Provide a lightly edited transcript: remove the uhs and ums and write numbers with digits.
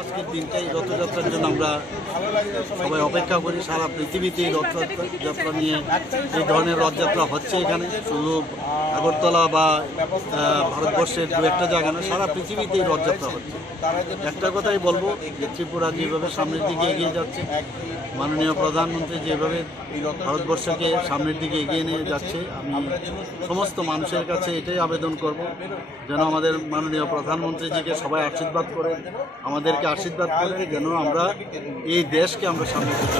আজকের দিনটাই রথযাত্রার জন্য আমরা সবাই অপেক্ষা করি। সারা পৃথিবীতে এই রথযাত্রা নিয়ে এই ধরনের রথযাত্রা হচ্ছে। এখানে শুধু আগরতলা বা ভারতবর্ষের দু একটা জায়গা না, সারা পৃথিবীতেই রথযাত্রা হচ্ছে। একটা কথাই বলবো যে ত্রিপুরা যেভাবে সামনের দিকে এগিয়ে যাচ্ছে, মাননীয় প্রধানমন্ত্রী যেভাবে ভারতবর্ষকে সামনের দিকে এগিয়ে নিয়ে যাচ্ছে, আমি সমস্ত মানুষের কাছে এটাই আবেদন করব যেন আমাদের মাননীয় প্রধানমন্ত্রীজিকে সবাই আশীর্বাদ করে, আমাদেরকে আশীর্বাদ করে যেন আমরা এই দেশকে আমরা সামনে দিতে